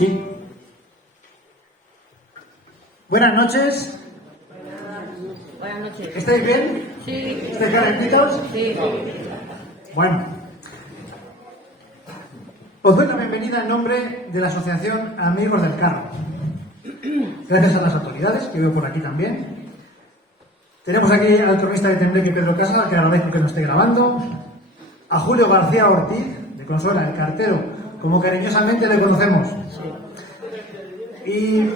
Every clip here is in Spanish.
Sí. Buenas noches. Buenas noches. ¿Estáis bien? Sí. ¿Estáis calentitos? Sí. Bueno. Os doy la bienvenida en nombre de la Asociación Amigos del Carro. Gracias a las autoridades, que veo por aquí también. Tenemos aquí al cronista de Tembleque, Pedro Casas, que agradezco que nos esté grabando. A Julio García Ortiz, de Consola, el cartero, como cariñosamente le conocemos. Y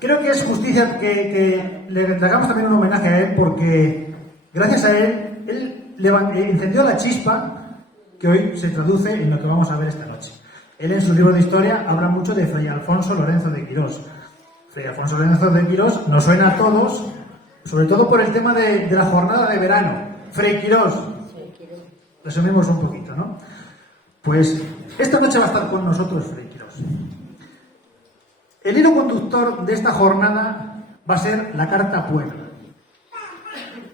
creo que es justicia que le hagamos también un homenaje a él, porque gracias a él encendió la chispa que hoy se traduce en lo que vamos a ver esta noche. Él en su libro de historia habla mucho de Fray Alfonso Lorenzo de Quirós. Fray Alfonso Lorenzo de Quirós nos suena a todos, sobre todo por el tema de la jornada de verano. Fray Quirós. Resumimos un poquito, ¿no? Pues esta noche va a estar con nosotros Fray Quirós. El hilo conductor de esta jornada va a ser la Carta Puebla.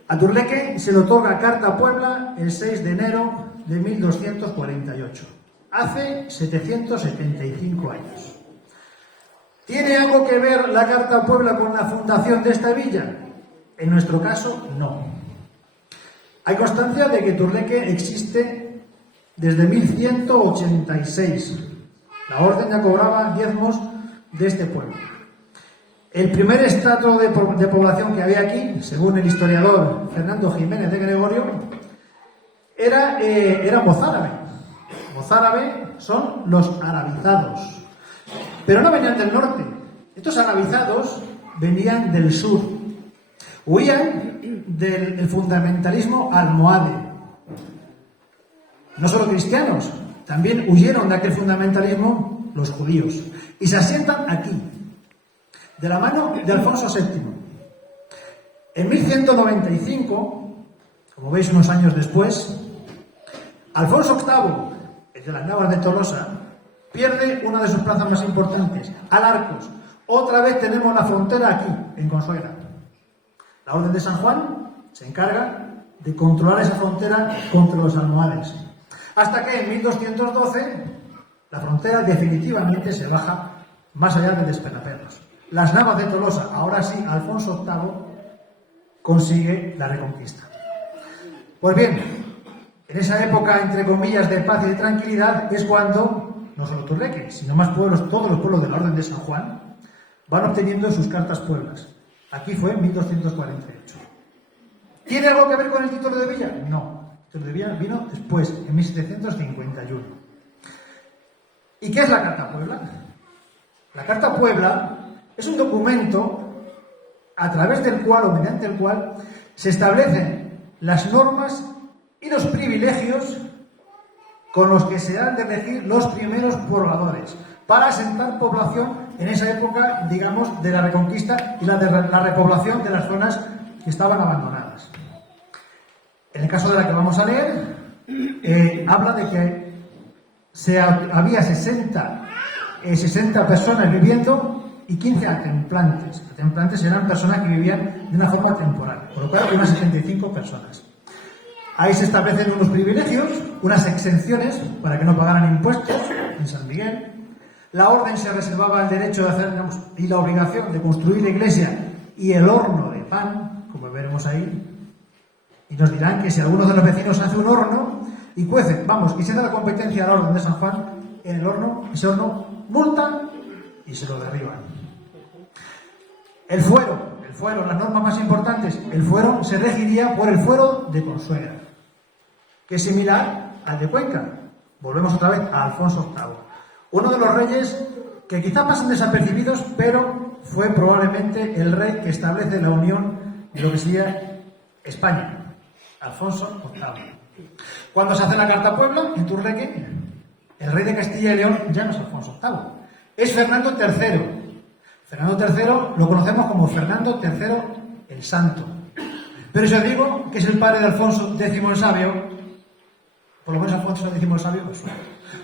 A Turleque se le otorga Carta Puebla el 6 de enero de 1248, hace 775 años. ¿Tiene algo que ver la Carta Puebla con la fundación de esta villa? En nuestro caso, no. Hay constancia de que Turleque existe desde 1186. La orden ya cobraba diezmos de este pueblo. El primer estrato de población que había aquí, según el historiador Fernando Jiménez de Gregorio, era mozárabe. Mozárabe son los arabizados. Pero no venían del norte. Estos arabizados venían del sur. Huían del fundamentalismo almohade. No solo cristianos, también huyeron de aquel fundamentalismo los judíos. Y se asientan aquí, de la mano de Alfonso VII. En 1195, como veis unos años después, Alfonso VIII, el de las Navas de Tolosa, pierde una de sus plazas más importantes, Alarcos. Otra vez tenemos la frontera aquí, en Consuegra. La Orden de San Juan se encarga de controlar esa frontera contra los almohades. Hasta que en 1212 la frontera definitivamente se baja más allá de Despenaperros. Las Navas de Tolosa, ahora sí, Alfonso VIII consigue la reconquista. Pues bien, en esa época, entre comillas, de paz y de tranquilidad, es cuando, no solo Turleque, sino más pueblos, todos los pueblos de la Orden de San Juan, van obteniendo sus cartas pueblas. Aquí fue en 1248. ¿Tiene algo que ver con el título de villa? No. El título de villa vino después, en 1751. ¿Y qué es la Carta Puebla? La Carta Puebla es un documento a través del cual, o mediante el cual, se establecen las normas y los privilegios con los que se han de elegir los primeros pobladores para asentar población en esa época, digamos, de la Reconquista y la repoblación de las zonas que estaban abandonadas. En el caso de la que vamos a leer, habla de que había 60 personas viviendo y 15 atemplantes. Atemplantes eran personas que vivían de una forma temporal, por lo cual había unas 75 personas. Ahí se establecen unos privilegios, unas exenciones para que no pagaran impuestos en San Miguel. La orden se reservaba el derecho de hacer, digamos, y la obligación de construir la iglesia y el horno de pan, como veremos ahí. Y nos dirán que si alguno de los vecinos hace un horno y cuece, y se da la competencia a la orden de San Juan, en el horno, ese horno multa y se lo derriban. El fuero, las normas más importantes, el fuero se regiría por el fuero de Consuegra, que es similar al de Cuenca. Volvemos otra vez a Alfonso VIII. Uno de los reyes que quizá pasan desapercibidos, pero fue probablemente el rey que establece la unión de lo que sería España, Alfonso VIII. Cuando se hace la Carta Puebla, en Turleque, el rey de Castilla y León ya no es Alfonso VIII, es Fernando III. Fernando III lo conocemos como Fernando III el Santo. Pero si os digo que es el padre de Alfonso X el Sabio, por lo menos Alfonso X el Sabio, pues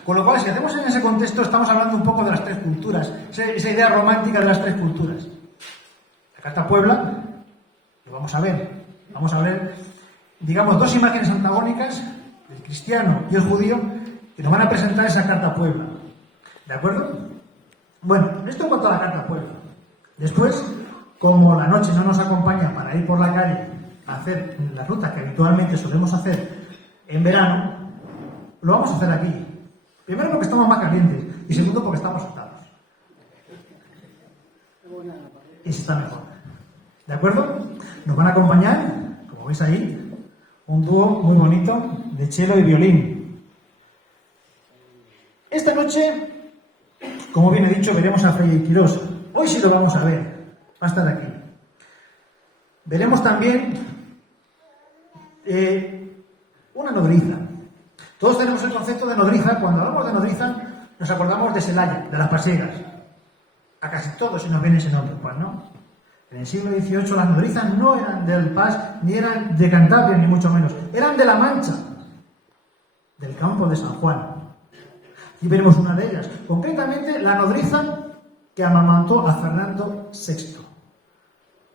con lo cual, si hacemos en ese contexto, estamos hablando un poco de las tres culturas, esa idea romántica de las tres culturas. La Carta Puebla, lo vamos a ver, digamos, dos imágenes antagónicas, el cristiano y el judío, que nos van a presentar esa Carta Puebla. ¿De acuerdo? Bueno, esto en cuanto a la carta al pueblo. Después, como la noche no nos acompaña para ir por la calle a hacer la ruta que habitualmente solemos hacer en verano, lo vamos a hacer aquí. Primero porque estamos más calientes y segundo porque estamos sentados. Y se está mejor. ¿De acuerdo? Nos van a acompañar, como veis ahí, un dúo muy bonito de cello y violín. Esta noche, como bien he dicho, veremos a Frei Quirós. Hoy sí lo vamos a ver. Va a estar aquí. Veremos también una nodriza. Todos tenemos el concepto de nodriza. Cuando hablamos de nodriza, nos acordamos de Celaya, de las pasiegas. A casi todos se nos viene ese nombre, pues, ¿no? En el siglo XVIII las nodrizas no eran del Pas, ni eran de Cantabria, ni mucho menos. Eran de La Mancha, del campo de San Juan. Aquí veremos una de ellas. Concretamente, la nodriza que amamantó a Fernando VI.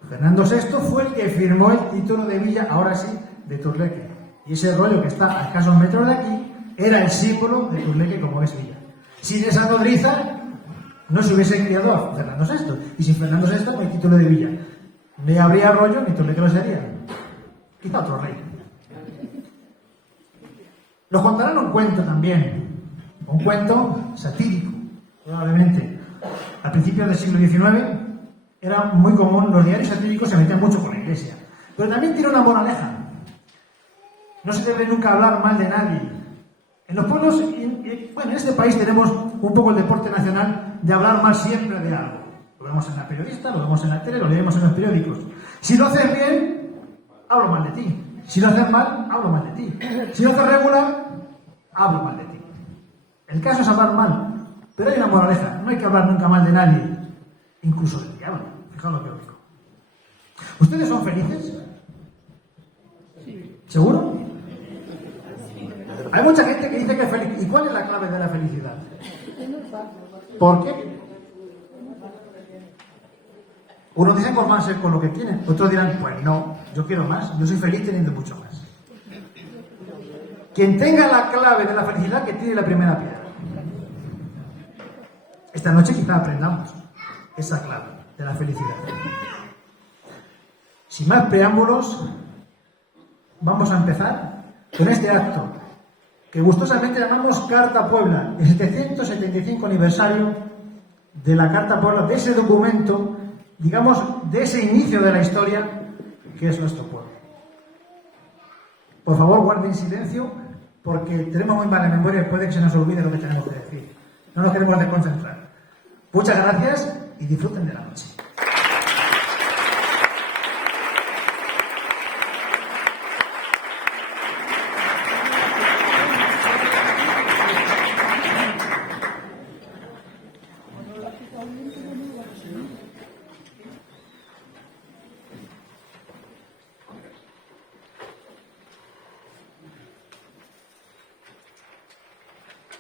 Fernando VI fue el que firmó el título de villa, ahora sí, de Turleque. Y ese rollo que está a escasos metros de aquí era el símbolo de Turleque como es villa. Sin esa nodriza no se hubiese criado a Fernando VI. Y sin Fernando VI no hay título de villa. Ni habría rollo ni Turleque lo sería. Quizá otro rey. Nos contarán un cuento también. Un cuento satírico, probablemente. Al principio del siglo XIX era muy común, los diarios satíricos se metían mucho con la Iglesia. Pero también tiene una moraleja. No se debe nunca hablar mal de nadie. En los pueblos, bueno, en este país tenemos un poco el deporte nacional de hablar mal siempre de algo. Lo vemos en la periodista, lo vemos en la tele, lo leemos en los periódicos. Si lo haces bien, hablo mal de ti. Si lo haces mal, hablo mal de ti. Si lo haces regular, hablo mal de ti. El caso es hablar mal. Pero hay una moraleja. No hay que hablar nunca mal de nadie. Incluso del diablo. Fijaos lo que os digo. ¿Ustedes son felices? ¿Seguro? Hay mucha gente que dice que es feliz. ¿Y cuál es la clave de la felicidad? ¿Por qué? Unos dicen conformarse con lo que tienen. Otros dirán, pues no, yo quiero más. Yo soy feliz teniendo mucho más. Quien tenga la clave de la felicidad, que tire la primera piedra. Esta noche quizá aprendamos esa clave de la felicidad. Sin más preámbulos, vamos a empezar con este acto que gustosamente llamamos Carta Puebla, el 775 aniversario de la Carta Puebla, de ese documento, digamos, de ese inicio de la historia que es nuestro pueblo. Por favor, guarden silencio, porque tenemos muy mala memoria y puede que se nos olvide lo que tenemos que decir. No nos queremos desconcentrar. Muchas gracias y disfruten de la noche.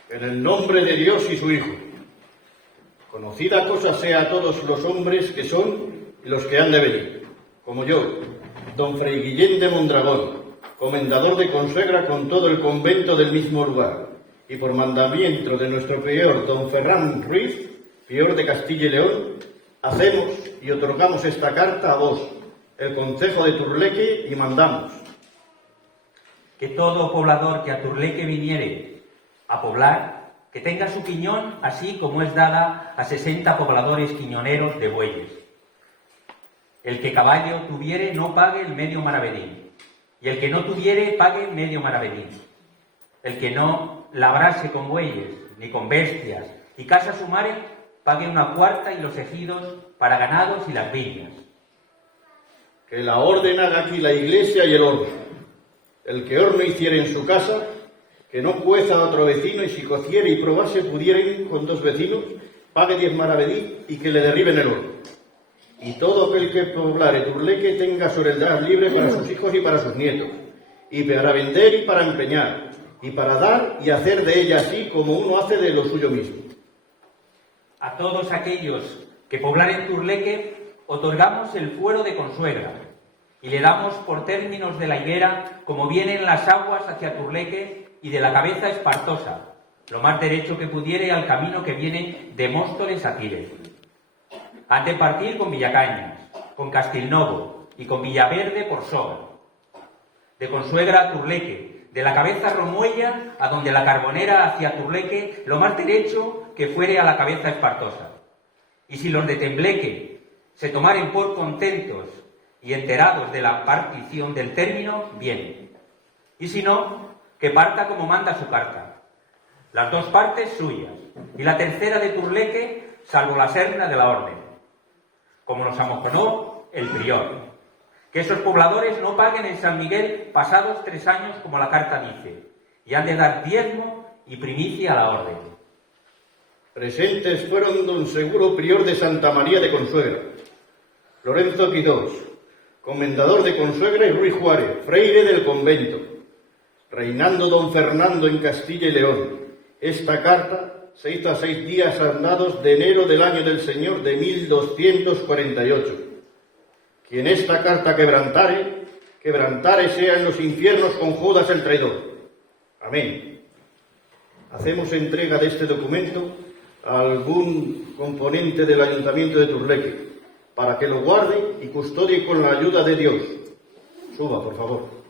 En el nombre de Dios y su Hijo. Conocida cosa sea a todos los hombres que son y los que han de venir, como yo, don Fray Guillén de Mondragón, comendador de Consuegra con todo el convento del mismo lugar, y por mandamiento de nuestro prior don Ferran Ruiz, prior de Castilla y León, hacemos y otorgamos esta carta a vos, el concejo de Turleque, y mandamos que todo poblador que a Turleque viniere a poblar, que tenga su quiñón así como es dada a 60 pobladores quiñoneros de bueyes. El que caballo tuviere no pague el medio maravedí, y el que no tuviere pague medio maravedí. El que no labrase con bueyes ni con bestias y casa sumare, pague una cuarta y los ejidos para ganados y las viñas. que la orden haga aquí la iglesia y el horno. El que horno hiciere en su casa, que no cueza a otro vecino, y si cociere y probase pudieren con 2 vecinos, pague 10 maravedí y que le derriben el horno. Y todo aquel que poblare Turleque tenga soledad libre para sus hijos y para sus nietos, y para vender y para empeñar, y para dar y hacer de ella así como uno hace de lo suyo mismo. A todos aquellos que poblaren Turleque otorgamos el fuero de Consuegra y le damos por términos de la higuera como vienen las aguas hacia Turleque y de la cabeza espartosa, lo más derecho que pudiere al camino que viene de Móstoles a Tires. Han de partir con Villacañas, con Castilnovo y con Villaverde por Soga, de Consuegra a Turleque, de la cabeza Romuella a donde la Carbonera hacia Turleque, lo más derecho que fuere a la cabeza Espartosa. Y si los de Tembleque se tomaren por contentos y enterados de la partición del término, bien. Y si no, que parta como manda su carta. Las dos partes suyas, y la tercera de Turleque, salvo la serna de la orden. Como nos amojonó el prior. Que esos pobladores no paguen en San Miguel pasados 3 años como la carta dice, y han de dar diezmo y primicia a la orden. Presentes fueron don Seguro, prior de Santa María de Consuegra, Lorenzo Quidós, comendador de Consuegra, y Ruy Juárez, freire del convento, reinando don Fernando en Castilla y León. Esta carta se hizo a 6 días andados de enero del año del Señor de 1248. Quien esta carta quebrantare, quebrantare sea en los infiernos con Judas el traidor. Amén. Hacemos entrega de este documento a algún componente del Ayuntamiento de Turleque, para que lo guarde y custodie con la ayuda de Dios. Suba, por favor.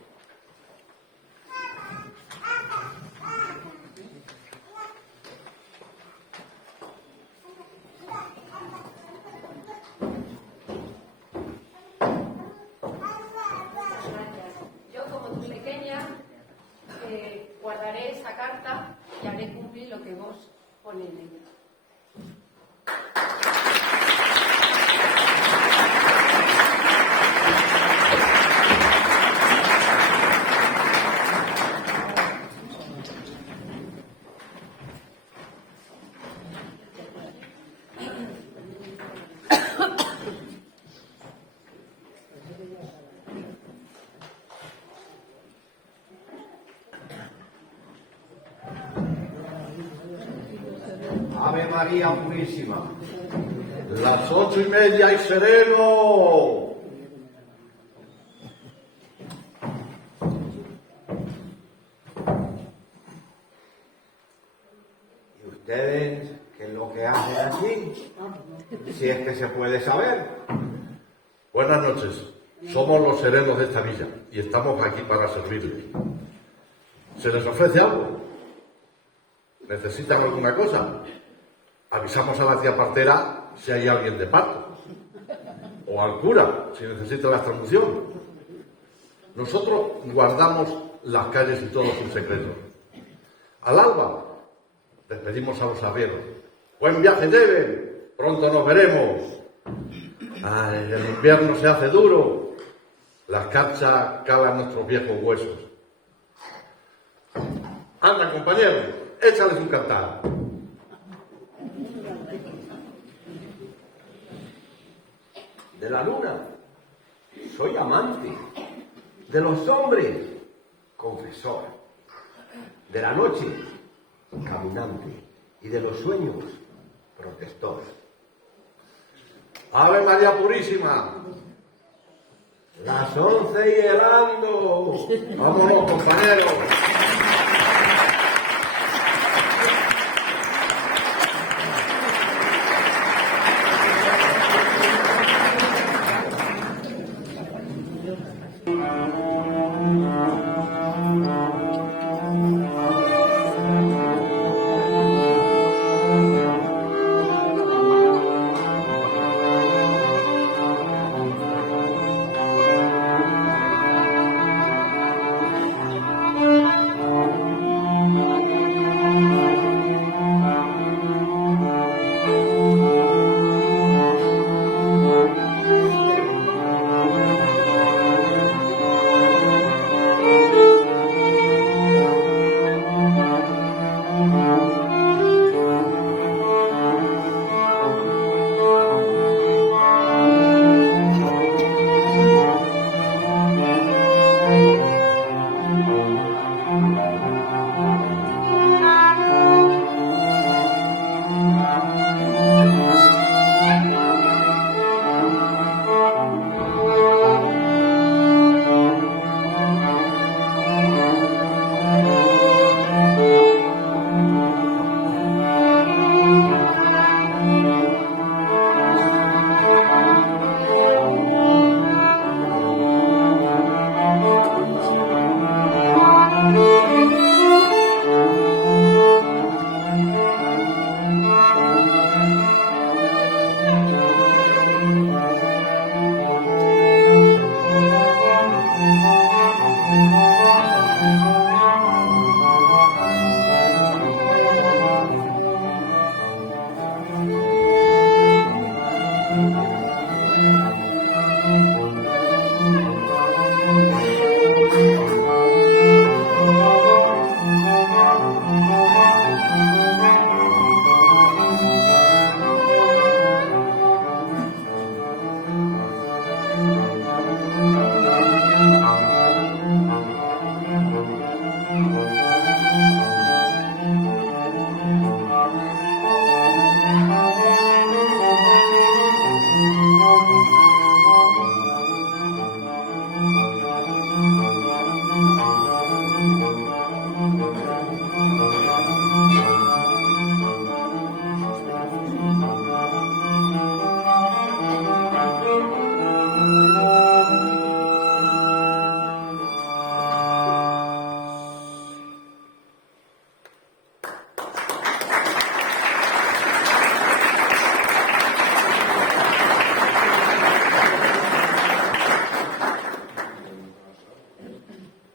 Yo, como tu pequeña, guardaré esa carta y haré cumplir lo que vos ponéis en ella. Ave María Purísima, las 8:30 y sereno. ¿Y ustedes qué es lo que hacen aquí? Si es que se puede saber. Buenas noches. Somos los serenos de esta villa y estamos aquí para servirles. ¿Se les ofrece algo? ¿Necesitan alguna cosa? Avisamos a la tía partera si hay alguien de parto. O al cura, si necesita la extramución. Nosotros guardamos las calles y todos sus secretos. Al alba, despedimos a los arrieros. ¡Buen viaje lleven! Pronto nos veremos. Ay, el invierno se hace duro. La escarcha cala nuestros viejos huesos. Anda, compañero, échales un cantar. De la luna, soy amante. De los hombres, confesor. De la noche, caminante. Y de los sueños, protector. ¡Ave María Purísima! Las 11 y helando. ¡Vámonos, compañeros!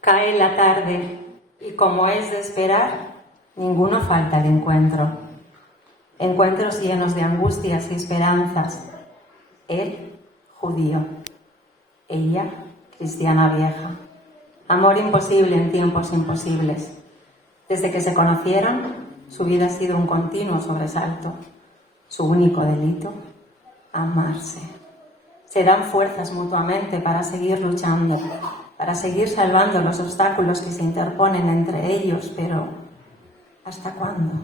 Cae la tarde y, como es de esperar, ninguno falta al encuentro. Encuentros llenos de angustias y esperanzas. Él, judío. Ella, cristiana vieja. Amor imposible en tiempos imposibles. Desde que se conocieron, su vida ha sido un continuo sobresalto. Su único delito, amarse. Se dan fuerzas mutuamente para seguir luchando, para seguir salvando los obstáculos que se interponen entre ellos, pero ¿hasta cuándo?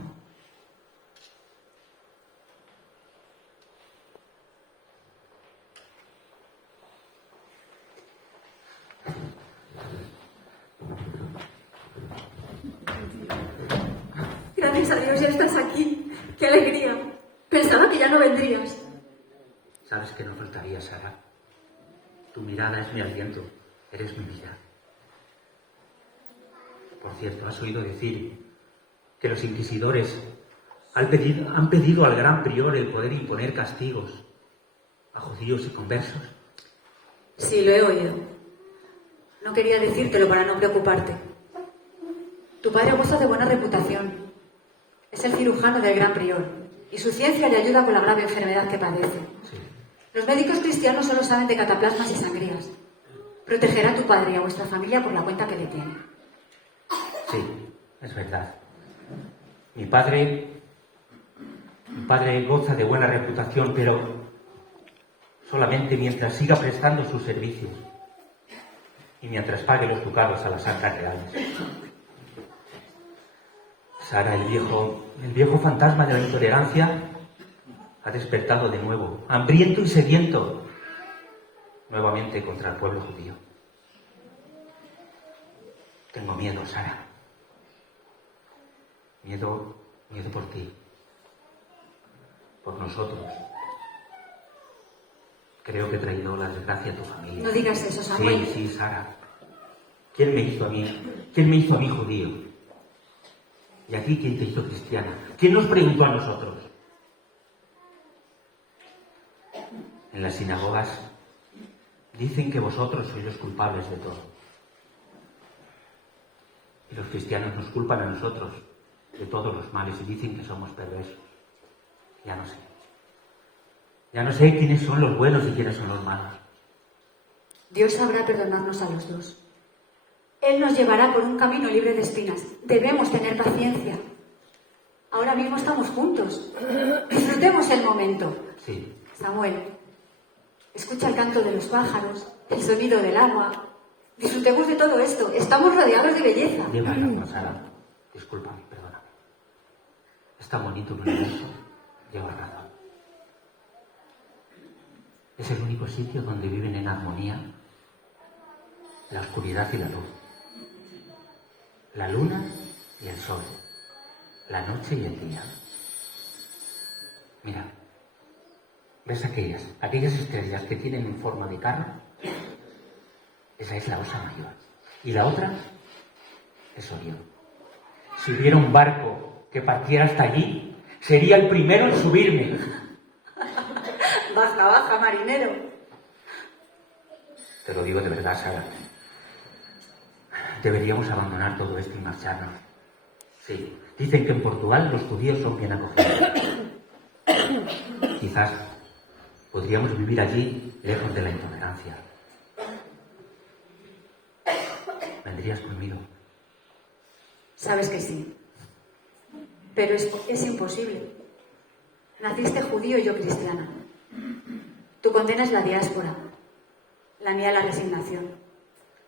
Gracias a Dios ya estás aquí. ¡Qué alegría! Pensaba que ya no vendrías. Sabes que no faltaría, Sara. Tu mirada es mi aliento, eres mi vida. Por cierto, ¿has oído decir que los inquisidores han pedido al gran prior el poder imponer castigos a judíos y conversos? Sí, lo he oído. No quería decírtelo para no preocuparte. Tu padre goza de buena reputación. Es el cirujano del gran prior y su ciencia le ayuda con la grave enfermedad que padece. Sí. Los médicos cristianos solo saben de cataplasmas y sangrías. Protegerá a tu padre y a vuestra familia por la cuenta que le tiene. Sí, es verdad. Mi padre goza de buena reputación, pero solamente mientras siga prestando sus servicios y mientras pague los ducados a las arcas reales. Sara, el viejo fantasma de la intolerancia ha despertado de nuevo, hambriento y sediento, nuevamente contra el pueblo judío. Tengo miedo, Sara. Miedo por ti, por nosotros. Creo que he traído la desgracia a tu familia. No digas eso, Samuel. Sí, Sara. ¿Quién me hizo a mí? ¿Quién me hizo a mí judío? ¿Y aquí quién te hizo cristiana? ¿Quién nos preguntó a nosotros? En las sinagogas dicen que vosotros sois los culpables de todo. Y los cristianos nos culpan a nosotros de todos los males y dicen que somos perversos. Ya no sé. Ya no sé quiénes son los buenos y quiénes son los malos. Dios sabrá perdonarnos a los dos. Él nos llevará por un camino libre de espinas. Debemos tener paciencia. Ahora mismo estamos juntos. Disfrutemos el momento. Sí. Samuel, escucha el canto de los pájaros, el sonido del agua. Disfrutemos de todo esto. Estamos rodeados de belleza. Lleva razón, Sara. Discúlpame, perdóname. Es tan bonito el universo. Lleva razón. Es el único sitio donde viven en armonía la oscuridad y la luz, la luna y el sol, la noche y el día. Mira, ¿ves aquellas estrellas que tienen en forma de carro? Esa es la Osa Mayor. Y la otra es Orión. Si hubiera un barco que partiera hasta allí, sería el primero en subirme. Baja, baja, marinero. Te lo digo de verdad, Sara. Deberíamos abandonar todo esto y marcharnos. Sí, dicen que en Portugal los judíos son bien acogidos. Quizás podríamos vivir allí, lejos de la intolerancia. ¿Vendrías conmigo? Sabes que sí. Pero es imposible. Naciste judío y yo cristiana. Tu condena es la diáspora. La mía la resignación.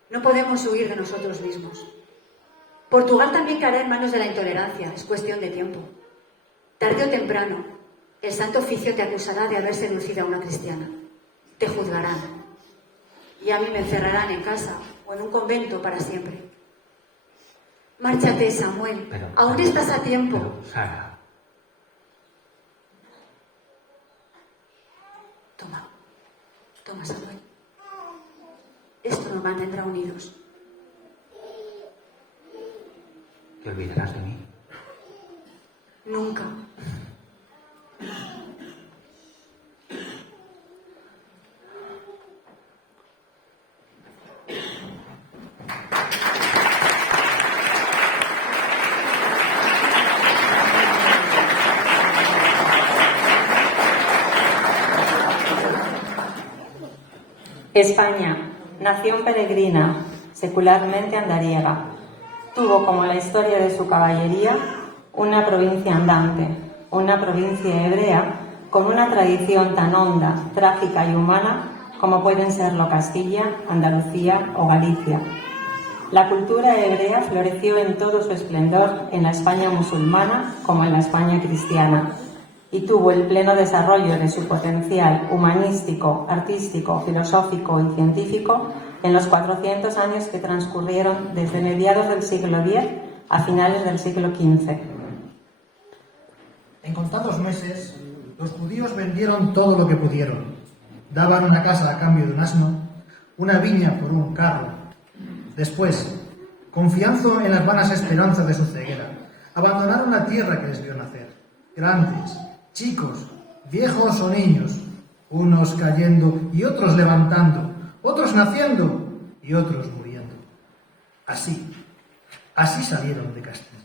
No podemos huir de nosotros mismos. Portugal también caerá en manos de la intolerancia. Es cuestión de tiempo. Tarde o temprano, el Santo Oficio te acusará de haber seducido a una cristiana. Te juzgarán. Y a mí me encerrarán en casa o en un convento para siempre. Márchate, Samuel. Aún estás a tiempo. Pero, Sara. Toma, Samuel. Esto nos mantendrá unidos. ¿Te olvidarás de mí? Nunca. España, nación peregrina, secularmente andariega, tuvo como la historia de su caballería una provincia andante, una provincia hebrea con una tradición tan honda, trágica y humana como pueden serlo Castilla, Andalucía o Galicia. La cultura hebrea floreció en todo su esplendor en la España musulmana como en la España cristiana y tuvo el pleno desarrollo de su potencial humanístico, artístico, filosófico y científico en los 400 años que transcurrieron desde mediados del siglo X a finales del siglo XV. En contados meses, los judíos vendieron todo lo que pudieron. Daban una casa a cambio de un asno, una viña por un carro. Después, confiando en las vanas esperanzas de su ceguera, abandonaron la tierra que les vio nacer. Grandes, chicos, viejos o niños, unos cayendo y otros levantando, otros naciendo y otros muriendo. Así salieron de Castilla.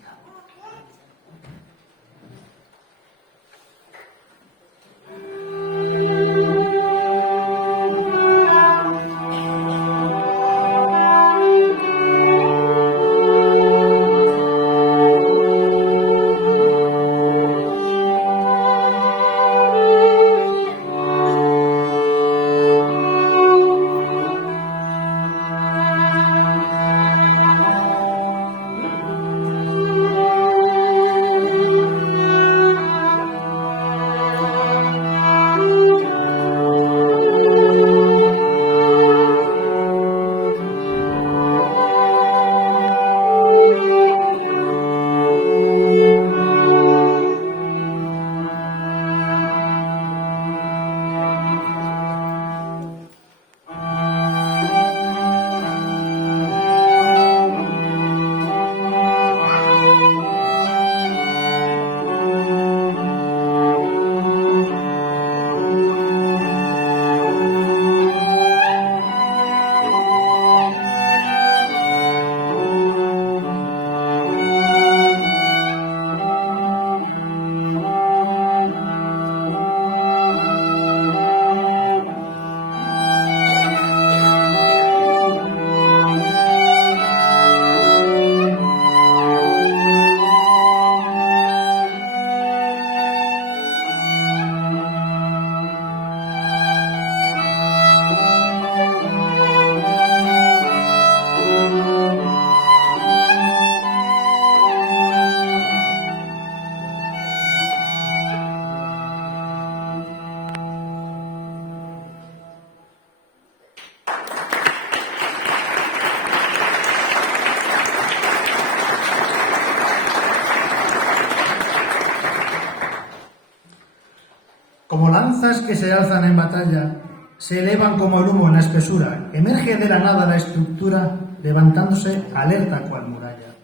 Como lanzas que se alzan en batalla, se elevan como el humo en la espesura, emerge de la nada la estructura, levantándose alerta cual muralla.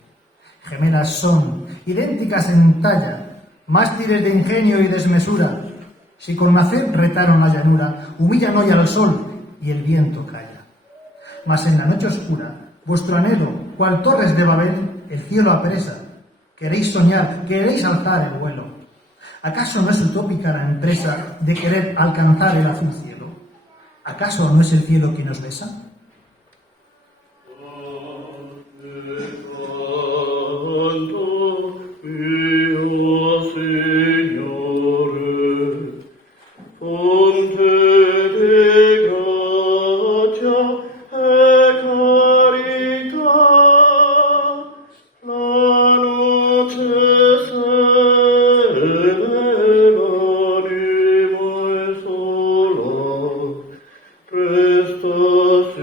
Gemelas son, idénticas en talla, mástiles de ingenio y desmesura. Si con nacer retaron la llanura, humillan hoy al sol y el viento calla. Mas en la noche oscura, vuestro anhelo, cual torres de Babel, el cielo apresa. Queréis soñar, queréis alzar el vuelo. ¿Acaso no es utópica la empresa de querer alcanzar el azul cielo? ¿Acaso no es el cielo quien nos besa? Christus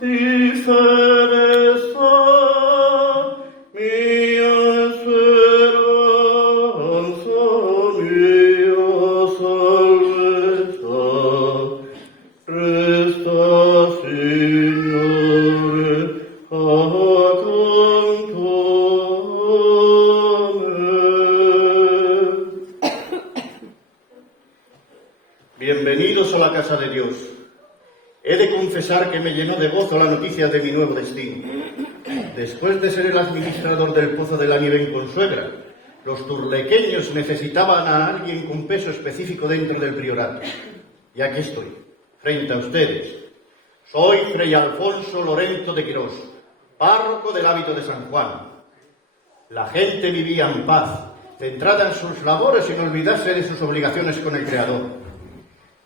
diferenza, mia speranza, mia salvezza, resta, Signore, accanto a me. Bienvenidos a la casa de Dios. He de confesar que me llenó de gozo la noticia de mi nuevo destino. Después de ser el administrador del Pozo de la Nieve en Consuegra, los turlequeños necesitaban a alguien con peso específico dentro del priorato. Y aquí estoy, frente a ustedes. Soy Fray Alfonso Lorenzo de Quirós, párroco del hábito de San Juan. La gente vivía en paz, centrada en sus labores sin olvidarse de sus obligaciones con el Creador.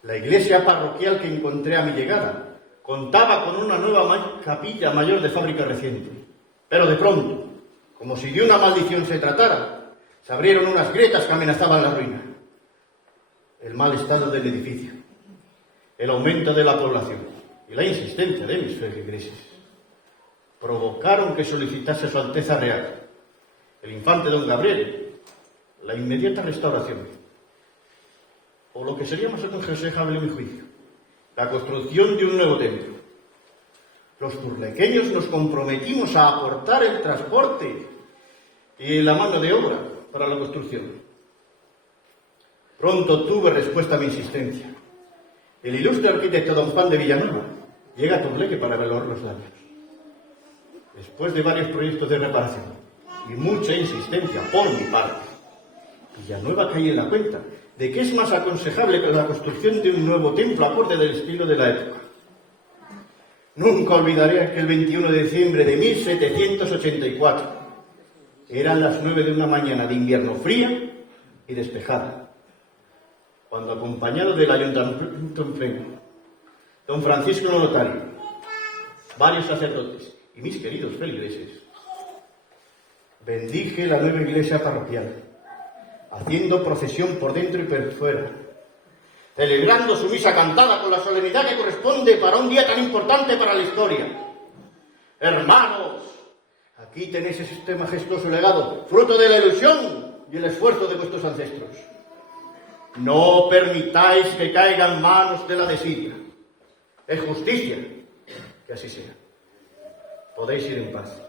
La iglesia parroquial que encontré a mi llegada contaba con una nueva capilla mayor de fábrica reciente. Pero de pronto, como si de una maldición se tratara, se abrieron unas grietas que amenazaban la ruina. El mal estado del edificio, el aumento de la población y la insistencia de mis feligreses provocaron que solicitase Su Alteza Real, el infante don Gabriel, la inmediata restauración, o lo que sería más aconsejable en mi juicio, la construcción de un nuevo templo. Los turlequeños nos comprometimos a aportar el transporte y la mano de obra para la construcción. Pronto tuve respuesta a mi insistencia. El ilustre arquitecto don Juan de Villanueva llega a Turleque para evaluar los daños. Después de varios proyectos de reparación y mucha insistencia por mi parte, Villanueva cae en la cuenta de que es más aconsejable que la construcción de un nuevo templo acorde del estilo de la época. Nunca olvidaré que el 21 de diciembre de 1784 eran las 9 de una mañana de invierno fría y despejada, cuando, acompañado del ayuntamiento pleno, don Francisco Notario, varios sacerdotes y mis queridos feligreses, bendije la nueva iglesia parroquial, haciendo procesión por dentro y por fuera, celebrando su misa cantada con la solemnidad que corresponde para un día tan importante para la historia. Hermanos, aquí tenéis este majestuoso legado, fruto de la ilusión y el esfuerzo de vuestros ancestros. No permitáis que caiga en manos de la desidia. Es justicia que así sea. Podéis ir en paz.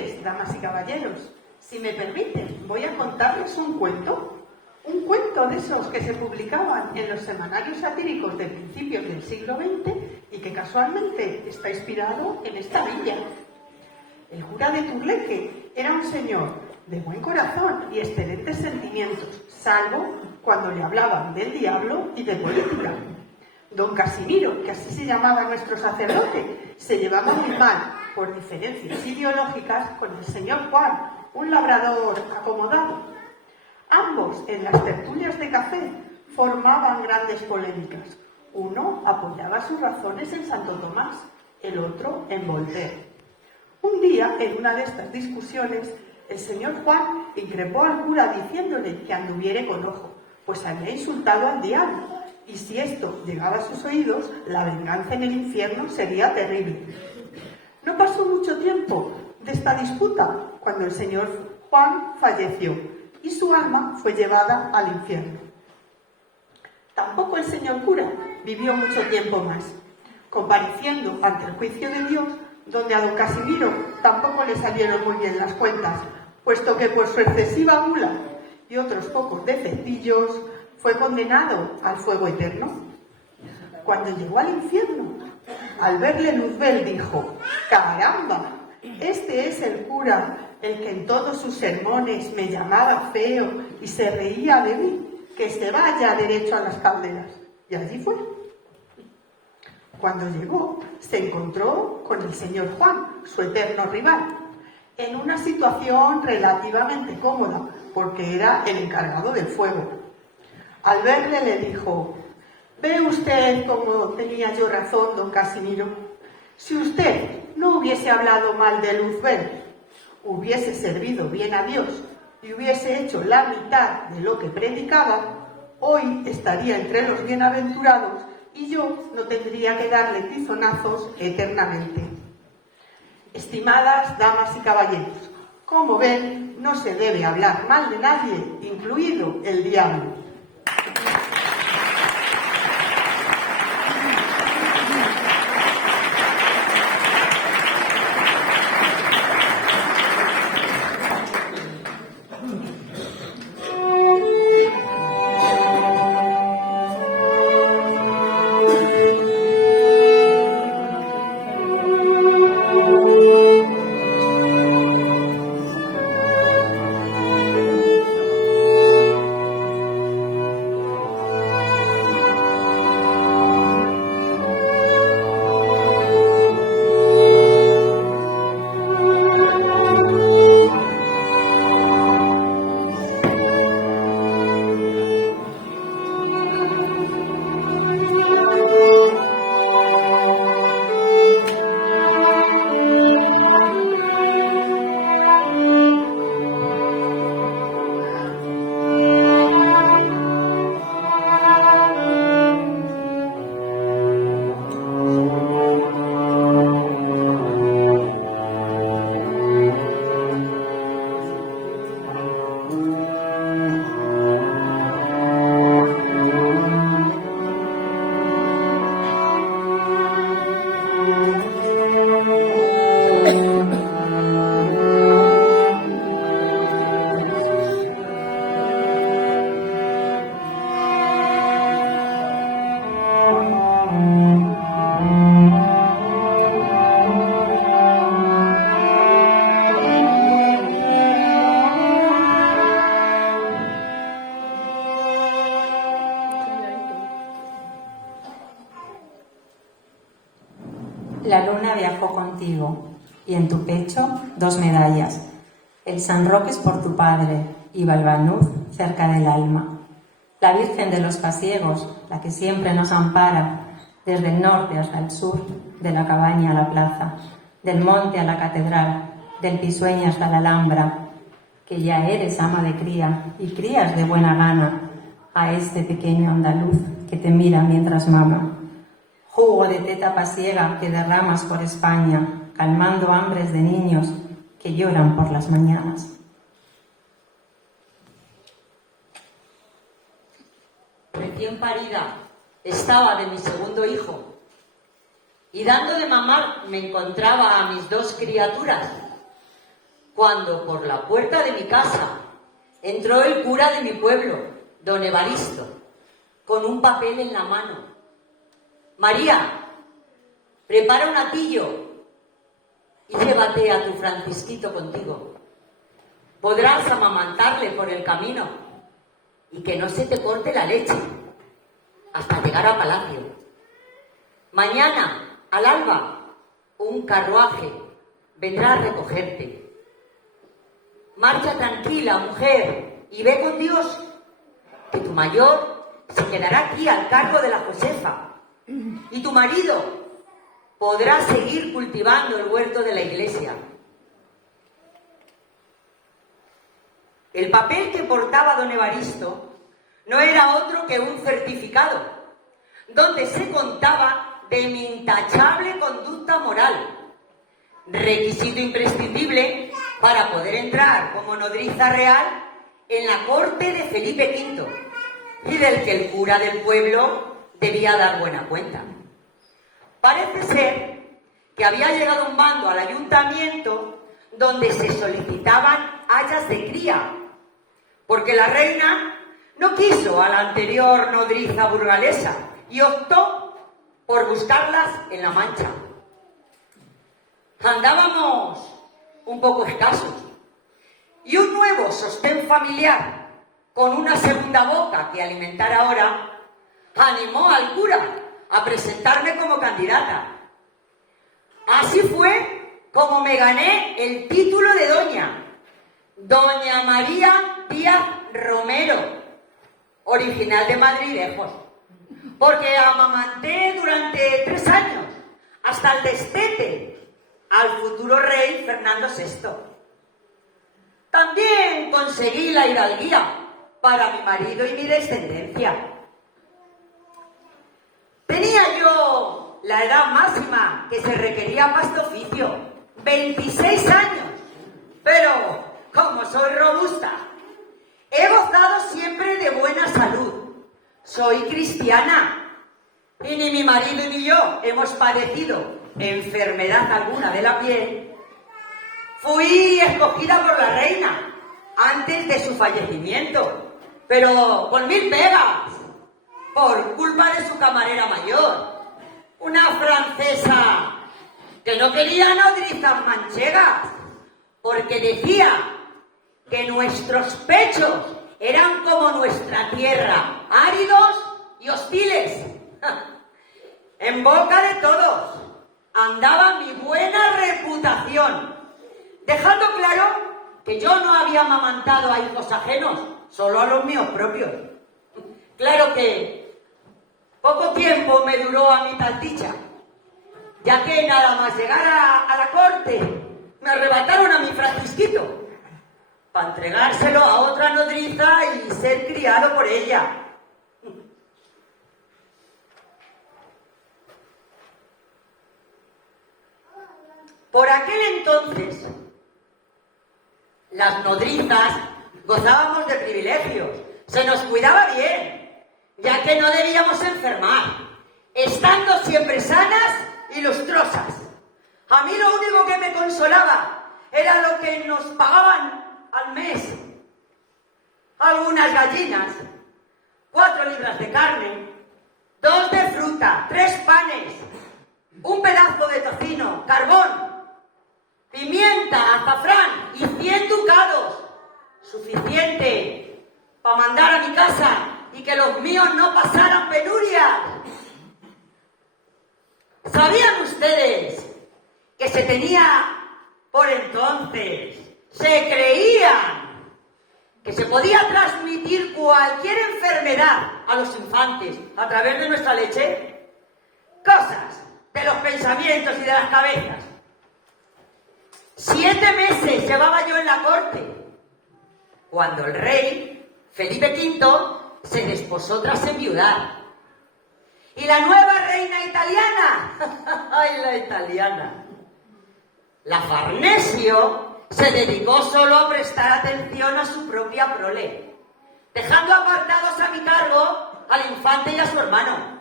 noches, damas y caballeros. Si me permiten, voy a contarles un cuento. Un cuento de esos que se publicaban en los semanarios satíricos de principios del siglo XX y que casualmente está inspirado en esta villa. El cura de Turleque era un señor de buen corazón y excelentes sentimientos, salvo cuando le hablaban del diablo y de política. Don Casimiro, que así se llamaba nuestro sacerdote, se llevaba muy mal, por diferencias ideológicas, con el señor Juan, un labrador acomodado. Ambos, en las tertulias de café, formaban grandes polémicas. Uno apoyaba sus razones en Santo Tomás, el otro en Voltaire. Un día, en una de estas discusiones, el señor Juan increpó al cura diciéndole que anduviere con ojo, pues había insultado al diablo, y si esto llegaba a sus oídos, la venganza en el infierno sería terrible. No pasó mucho tiempo de esta disputa cuando el señor Juan falleció y su alma fue llevada al infierno. Tampoco el señor cura vivió mucho tiempo más, compareciendo ante el juicio de Dios, donde a don Casimiro tampoco le salieron muy bien las cuentas, puesto que por su excesiva gula y otros pocos defectillos fue condenado al fuego eterno. Cuando llegó al infierno, al verle Luzbel dijo: «¡Caramba! Este es el cura, el que en todos sus sermones me llamaba feo y se reía de mí, que se vaya derecho a las calderas». Y allí fue. Cuando llegó, se encontró con el señor Juan, su eterno rival, en una situación relativamente cómoda, porque era el encargado del fuego. Al verle le dijo: «¿Ve usted cómo tenía yo razón, don Casimiro? Si usted no hubiese hablado mal de Luzbel, hubiese servido bien a Dios y hubiese hecho la mitad de lo que predicaba, hoy estaría entre los bienaventurados y yo no tendría que darle tizonazos eternamente». Estimadas damas y caballeros, como ven, no se debe hablar mal de nadie, incluido el diablo. La luna viajó contigo, y en tu pecho 2 medallas. El San Roque es por tu padre, y Valvanuz cerca del alma. La Virgen de los Pasiegos, la que siempre nos ampara, desde el norte hasta el sur, de la cabaña a la plaza, del monte a la catedral, del Pisueño hasta la Alhambra, que ya eres ama de cría, y crías de buena gana a este pequeño andaluz que te mira mientras mama. Jugo de teta pasiega que derramas por España, calmando hambres de niños que lloran por las mañanas. Recién parida estaba de mi segundo hijo y dando de mamar me encontraba a mis 2 criaturas. cuando por la puerta de mi casa entró el cura de mi pueblo, don Evaristo, con un papel en la mano. María, prepara un atillo y llévate a tu Francisquito contigo. Podrás amamantarle por el camino y que no se te corte la leche hasta llegar a palacio. Mañana, al alba, un carruaje vendrá a recogerte. Marcha tranquila, mujer, y ve con Dios, que tu mayor se quedará aquí al cargo de la Josefa y tu marido podrá seguir cultivando el huerto de la iglesia. El papel que portaba don Evaristo no era otro que un certificado, donde se contaba de mi intachable conducta moral, requisito imprescindible para poder entrar como nodriza real en la corte de Felipe V, y del que el cura del pueblo debía dar buena cuenta. Parece ser que había llegado un mando al ayuntamiento donde se solicitaban hayas de cría, porque la reina no quiso a la anterior nodriza burgalesa y optó por buscarlas en La Mancha. Andábamos un poco escasos y un nuevo sostén familiar con una segunda boca que alimentar ahora animó al cura a presentarme como candidata. Así fue como me gané el título de Doña María Díaz Romero, original de Madridejos, porque amamanté durante 3 años, hasta el destete, al futuro rey Fernando VI. También conseguí la hidalguía para mi marido y mi descendencia. Tenía yo la edad máxima que se requería para este oficio, 26 años, pero como soy robusta, he gozado siempre de buena salud, soy cristiana y ni mi marido ni yo hemos padecido enfermedad alguna de la piel. Fui escogida por la reina antes de su fallecimiento, pero con 1000 pegas, por culpa de su camarera mayor, una francesa que no quería nodrizas manchegas, porque decía que nuestros pechos eran como nuestra tierra, áridos y hostiles. En boca de todos andaba mi buena reputación, dejando claro que yo no había amamantado a hijos ajenos, solo a los míos propios. Claro que poco tiempo me duró a mi tal dicha, ya que nada más llegar a la corte me arrebataron a mi Francisquito para entregárselo a otra nodriza y ser criado por ella. Por aquel entonces, las nodrizas gozábamos de privilegios, se nos cuidaba bien, ya que no debíamos enfermar, estando siempre sanas y lustrosas. A mí lo único que me consolaba era lo que nos pagaban al mes. Algunas gallinas, 4 libras de carne, 2 de fruta, 3 panes, un pedazo de tocino, carbón, pimienta, azafrán y 100 ducados. Suficiente para mandar a mi casa y que los míos no pasaran penurias. ¿Sabían ustedes que se tenía por entonces, se creían que se podía transmitir cualquier enfermedad a los infantes a través de nuestra leche? Cosas de los pensamientos y de las cabezas. 7 meses llevaba yo en la corte, cuando el rey Felipe V se desposó tras enviudar. Y la nueva reina italiana, ¡ay, la italiana! La Farnesio se dedicó solo a prestar atención a su propia prole, dejando apartados a mi cargo al infante y a su hermano.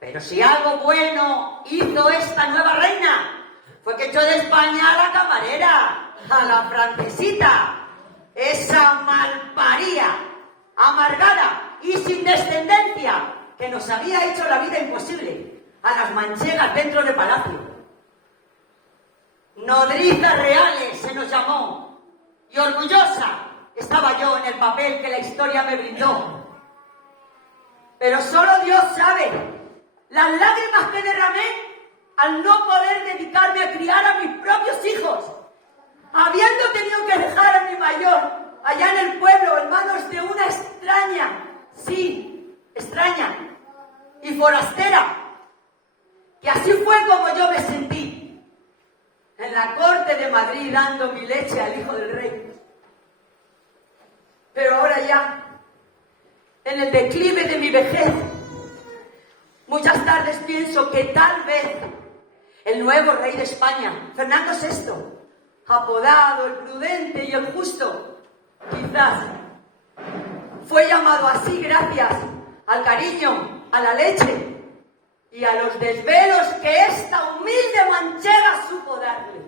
Pero si algo bueno hizo esta nueva reina, fue que echó de España a la camarera a la francesita, esa malparía, amargada y sin descendencia, que nos había hecho la vida imposible a las manchegas dentro de palacio. Nodrizas reales se nos llamó, y orgullosa estaba yo en el papel que la historia me brindó. Pero solo Dios sabe las lágrimas que derramé al no poder dedicarme a criar a mis propios hijos, habiendo tenido que dejar a mi mayor allá en el pueblo en manos de una extraña, sí, extraña y forastera, que así fue como yo me sentí en la corte de Madrid dando mi leche al hijo del rey. Pero ahora ya, en el declive de mi vejez, muchas tardes pienso que tal vez el nuevo rey de España, Fernando VI, apodado el prudente y el justo, quizás fue llamado así gracias al cariño, a la leche y a los desvelos que esta humilde manchega supo darle.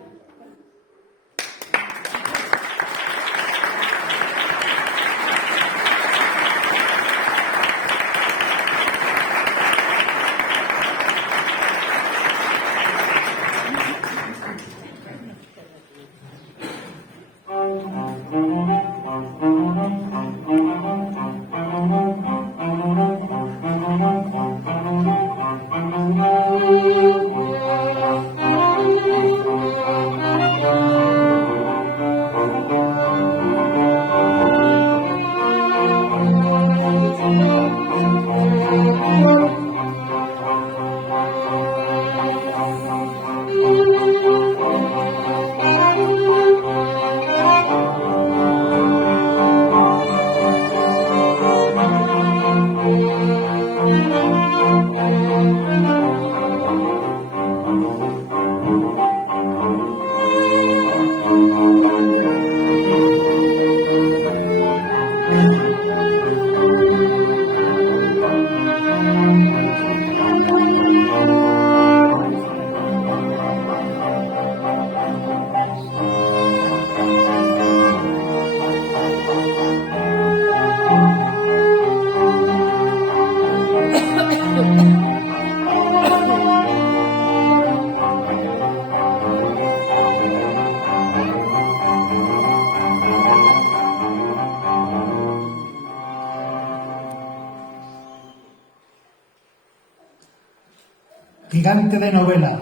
Gigante de novela,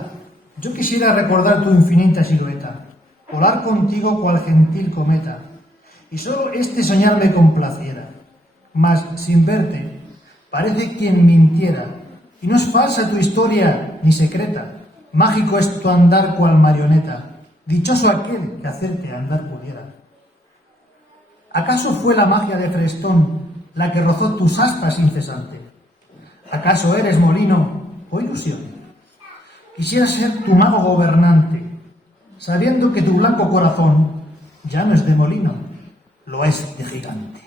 yo quisiera recordar tu infinita silueta, volar contigo cual gentil cometa, y solo este soñar me complaciera. Mas, sin verte, parece quien mintiera, y no es falsa tu historia ni secreta, mágico es tu andar cual marioneta, dichoso aquel que hacerte andar pudiera. ¿Acaso fue la magia de Frestón la que rozó tus aspas incesante? ¿Acaso eres molino o ilusión? Quisiera ser tu mago gobernante, sabiendo que tu blanco corazón ya no es de molino, lo es de gigante.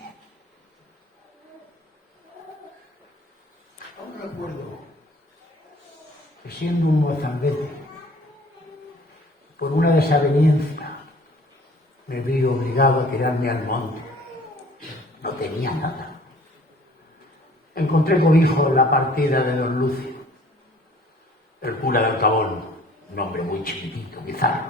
Aún recuerdo que siendo un mozambete, por una desaveniencia, me vi obligado a tirarme al monte. No tenía nada. Encontré cobijo en la partida de don Lucio, el cura del Cabón, un hombre muy chiquitito, bizarro,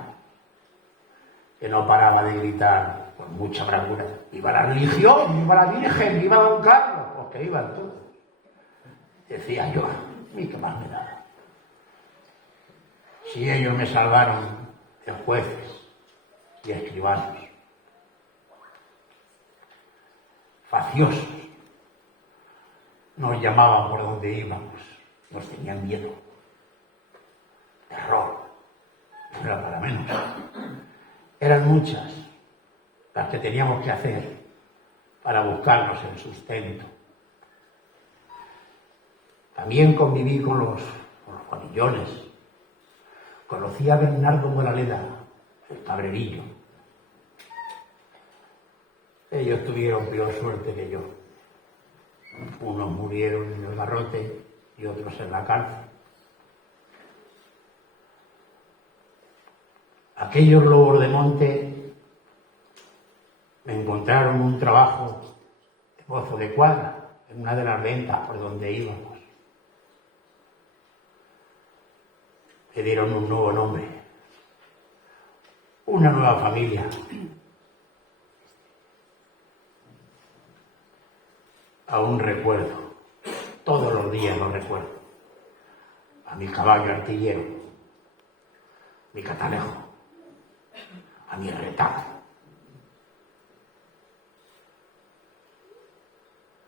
que no paraba de gritar con mucha bravura: ¡viva la religión! ¡Viva la Virgen! ¡Viva don Carlos! Porque iban todos. Decía yo, a mí qué más me da. Si ellos me salvaron de jueces y escribanos, faciosos, nos llamaban por donde íbamos, nos tenían miedo, terror, no era para menos. Eran muchas las que teníamos que hacer para buscarnos el sustento. También conviví con los Juanillones. Conocí a Bernardo Moraleda, el cabrerillo. Ellos tuvieron peor suerte que yo. Unos murieron en el garrote y otros en la cárcel. Aquellos lobos de monte Me encontraron un trabajo de mozo de cuadra en una de las ventas por donde íbamos. Me dieron un nuevo nombre, una nueva familia. Aún recuerdo, todos los días lo recuerdo, a mi caballo artillero, mi catalejo, a mi retaco.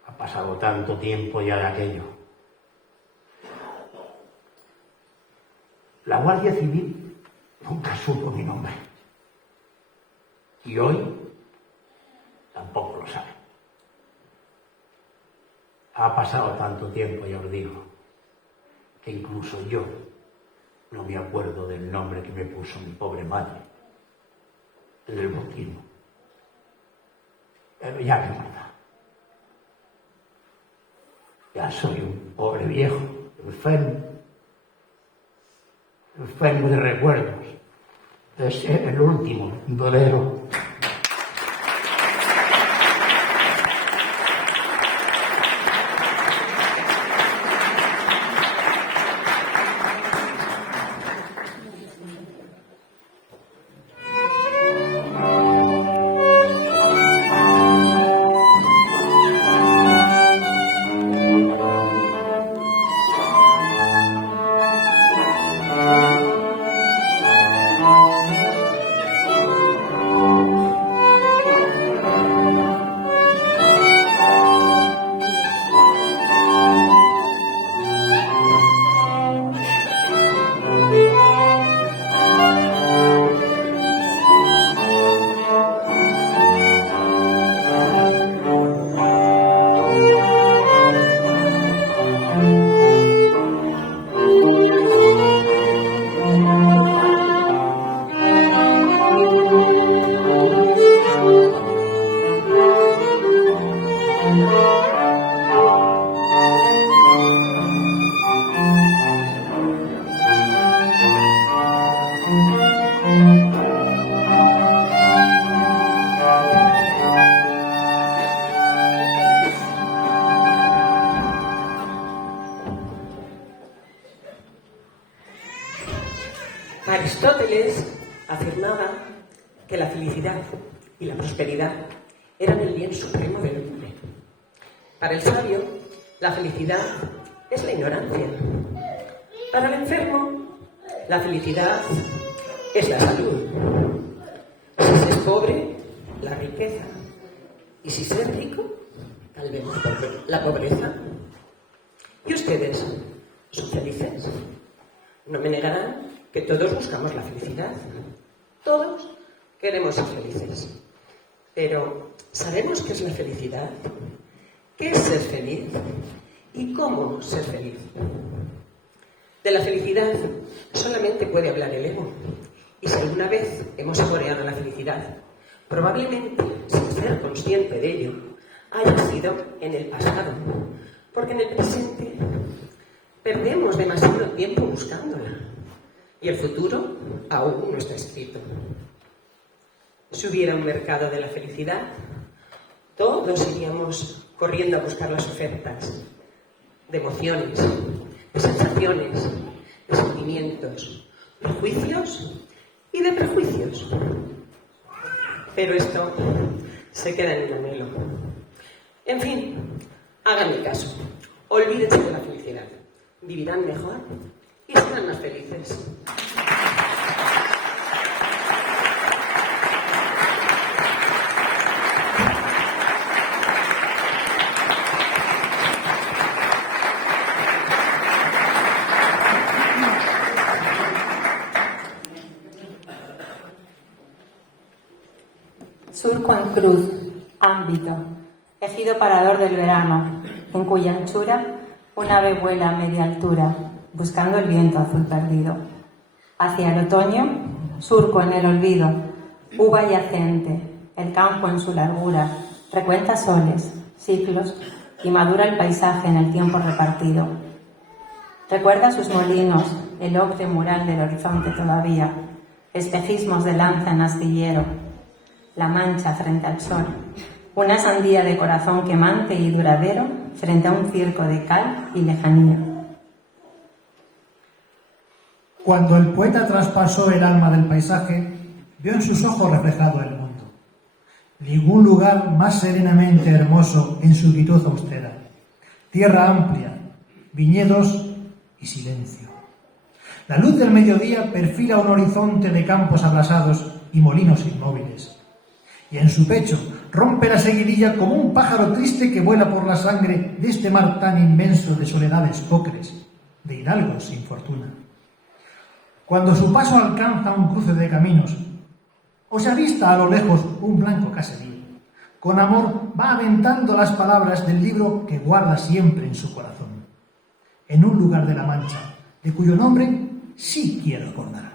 Ha pasado tanto tiempo ya de aquello. La Guardia Civil nunca supo mi nombre. Y hoy tampoco lo sabe. Ha pasado tanto tiempo, ya os digo, que incluso yo no me acuerdo del nombre que me puso mi pobre madre en el bautismo. Pero ya que manda. Ya soy un pobre viejo, enfermo de recuerdos, de ser el último dolero. Aristóteles afirmaba que la felicidad y la prosperidad eran el bien supremo del hombre. Para el sabio, la felicidad es la ignorancia. Para el enfermo, la felicidad es la salud. Si se es pobre, la riqueza. Y si se es rico, tal vez la pobreza. ¿Y ustedes son felices? No me negarán que todos buscamos la felicidad. Todos queremos ser felices. Pero, ¿sabemos qué es la felicidad? ¿Qué es ser feliz? ¿Y cómo ser feliz? De la felicidad solamente puede hablar el ego. Y si alguna vez hemos saboreado la felicidad, probablemente, sin ser consciente de ello, haya sido en el pasado. Porque en el presente perdemos demasiado tiempo buscándola. Y el futuro aún no está escrito. Si hubiera un mercado de la felicidad, todos iríamos corriendo a buscar las ofertas de emociones, de sensaciones, de sentimientos, de juicios y de prejuicios. Pero esto se queda en un anhelo. En fin, háganme caso. Olvídense de la felicidad. Vivirán mejor y serán más felices. Surco en cruz, ámbito, ejido parador del verano, en cuya anchura un ave vuela a media altura, buscando el viento azul perdido. Hacia el otoño, surco en el olvido, uva yacente, el campo en su largura, recuenta soles, ciclos y madura el paisaje en el tiempo repartido. Recuerda sus molinos, el ocre mural del horizonte todavía, espejismos de lanza en astillero. la mancha frente al sol, una sandía de corazón quemante y duradero frente a un circo de cal y lejanía. Cuando el poeta traspasó el alma del paisaje, vio en sus ojos reflejado el mundo. Ningún lugar más serenamente hermoso en su quietud austera. Tierra amplia, viñedos y silencio. La luz del mediodía perfila un horizonte de campos abrasados y molinos inmóviles. Y en su pecho rompe la seguidilla como un pájaro triste que vuela por la sangre de este mar tan inmenso de soledades ocres, de hidalgos sin fortuna. Cuando su paso alcanza un cruce de caminos, o se avista a lo lejos un blanco caserío, con amor va aventando las palabras del libro que guarda siempre en su corazón, en un lugar de la Mancha, de cuyo nombre sí quiero acordarme.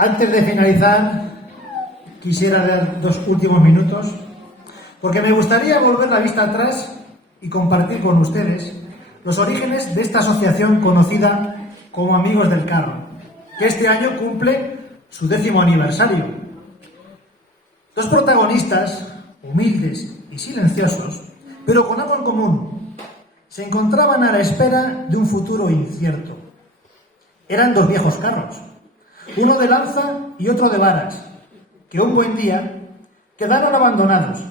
Antes de finalizar, quisiera dar 2 últimos minutos, porque me gustaría volver la vista atrás y compartir con ustedes los orígenes de esta asociación conocida como Amigos del Carro, que este año cumple su 10º aniversario. 2 protagonistas, humildes y silenciosos, pero con algo en común. Se encontraban a la espera de un futuro incierto. Eran 2 viejos carros, uno de lanza y otro de varas, que un buen día quedaron abandonados.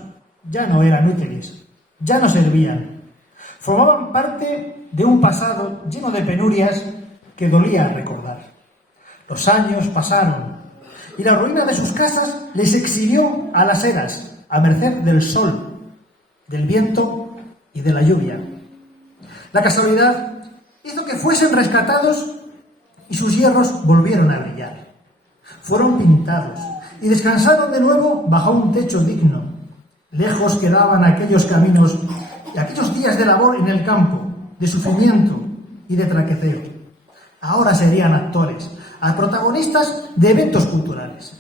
Ya no eran útiles, ya no servían. Formaban parte de un pasado lleno de penurias que dolía recordar. Los años pasaron y la ruina de sus casas les exilió a las eras, a merced del sol, del viento y de la lluvia. La casualidad hizo que fuesen rescatados y sus hierros volvieron a brillar. Fueron pintados y descansaron de nuevo bajo un techo digno. Lejos quedaban aquellos caminos y aquellos días de labor en el campo, de sufrimiento y de traqueteo. Ahora serían actores, protagonistas de eventos culturales.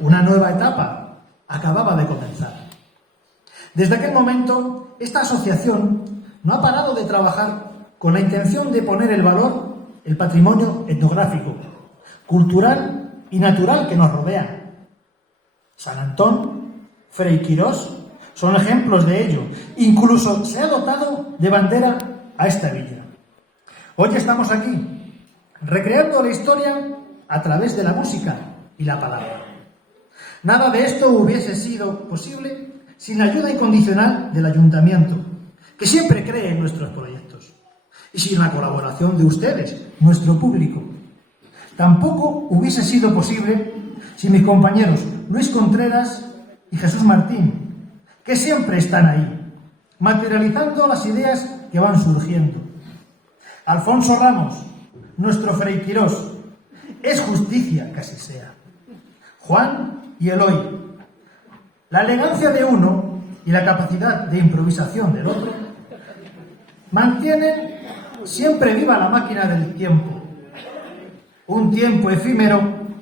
Una nueva etapa acababa de comenzar. Desde aquel momento, esta asociación no ha parado de trabajar con la intención de poner el valor, el patrimonio etnográfico, cultural y natural que nos rodea. San Antón, Fray Quirós son ejemplos de ello. Incluso se ha dotado de bandera a esta villa. Hoy estamos aquí, recreando la historia a través de la música y la palabra. Nada de esto hubiese sido posible sin la ayuda incondicional del Ayuntamiento, que siempre cree en nuestros proyectos, y sin la colaboración de ustedes, nuestro público. Tampoco hubiese sido posible sin mis compañeros Luis Contreras y Jesús Martín, que siempre están ahí, materializando las ideas que van surgiendo. Alfonso Ramos, nuestro Fray Quirós, es justicia que así sea. Juan y Eloy, la elegancia de uno y la capacidad de improvisación del otro, mantienen siempre viva la máquina del tiempo. Un tiempo efímero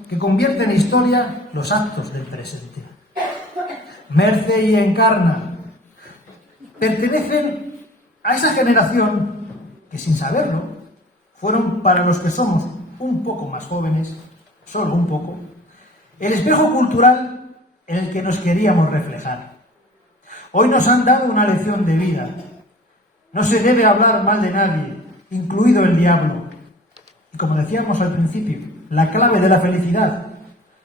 que convierte en historia los actos del presente. Merce y Encarna pertenecen a esa generación que, sin saberlo, fueron para los que somos un poco más jóvenes, solo un poco, el espejo cultural en el que nos queríamos reflejar. Hoy nos han dado una lección de vida. No se debe hablar mal de nadie, incluido el diablo. Y como decíamos al principio, la clave de la felicidad,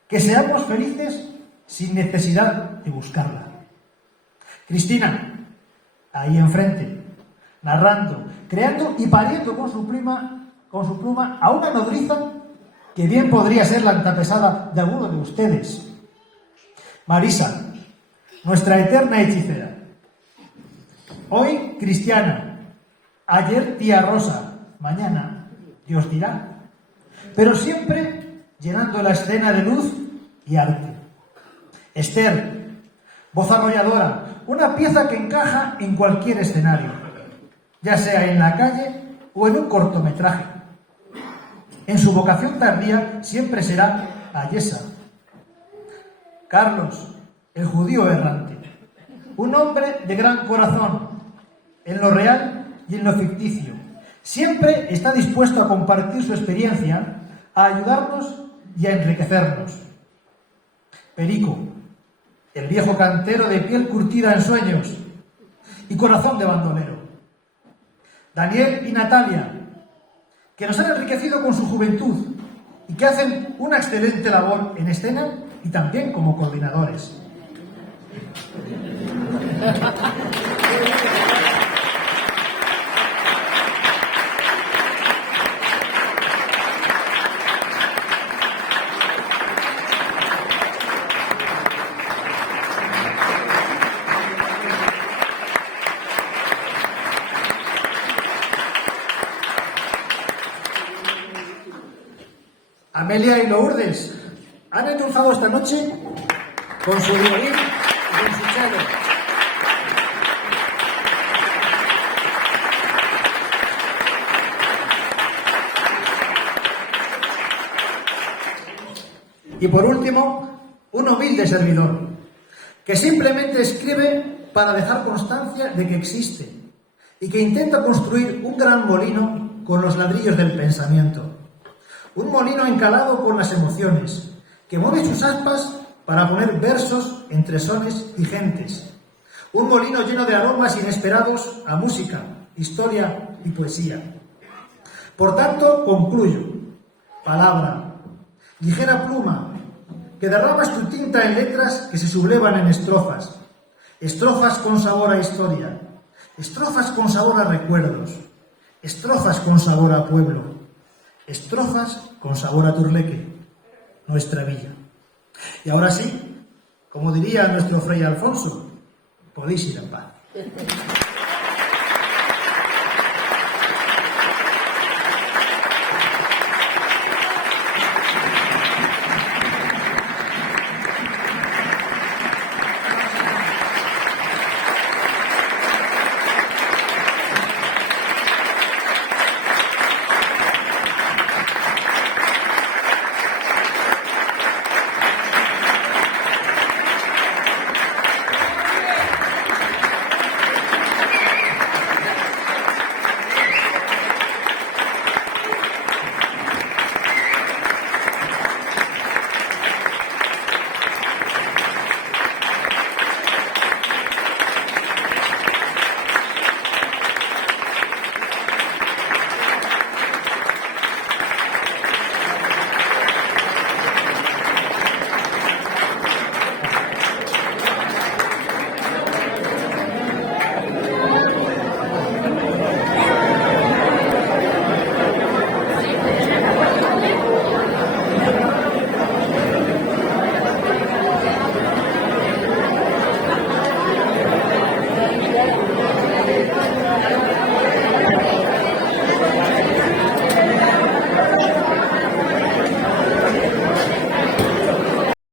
que seamos felices sin necesidad de buscarla. Cristina, ahí enfrente, narrando, creando y pariendo con su pluma a una nodriza que bien podría ser la antepasada de alguno de ustedes. Marisa, nuestra eterna hechicera. Hoy cristiana, ayer tía Rosa, mañana Dios dirá, pero siempre llenando la escena de luz y arte. Esther, voz arrolladora, una pieza que encaja en cualquier escenario, ya sea en la calle o en un cortometraje. En su vocación tardía siempre será ayesa. Carlos, el judío errante, un hombre de gran corazón, en lo real y en lo ficticio. Siempre está dispuesto a compartir su experiencia, a ayudarnos y a enriquecernos. Perico, el viejo cantero de piel curtida en sueños y corazón de bandolero. Daniel y Natalia, que nos han enriquecido con su juventud y que hacen una excelente labor en escena y también como coordinadores. Amelia y Lourdes han endulzado esta noche con su violín y con su cello. Y por último, un humilde servidor, que simplemente escribe para dejar constancia de que existe y que intenta construir un gran molino con los ladrillos del pensamiento. Un molino encalado con las emociones, que mueve sus aspas para poner versos entre sones y gentes. Un molino lleno de aromas inesperados a música, historia y poesía. Por tanto, concluyo. Palabra, ligera pluma, que derramas tu tinta en letras que se sublevan en estrofas. Estrofas con sabor a historia. Estrofas con sabor a recuerdos. Estrofas con sabor a pueblo. Estrofas con sabor a Turleque, nuestra villa. Y ahora sí, como diría nuestro Fray Alfonso, podéis ir en paz.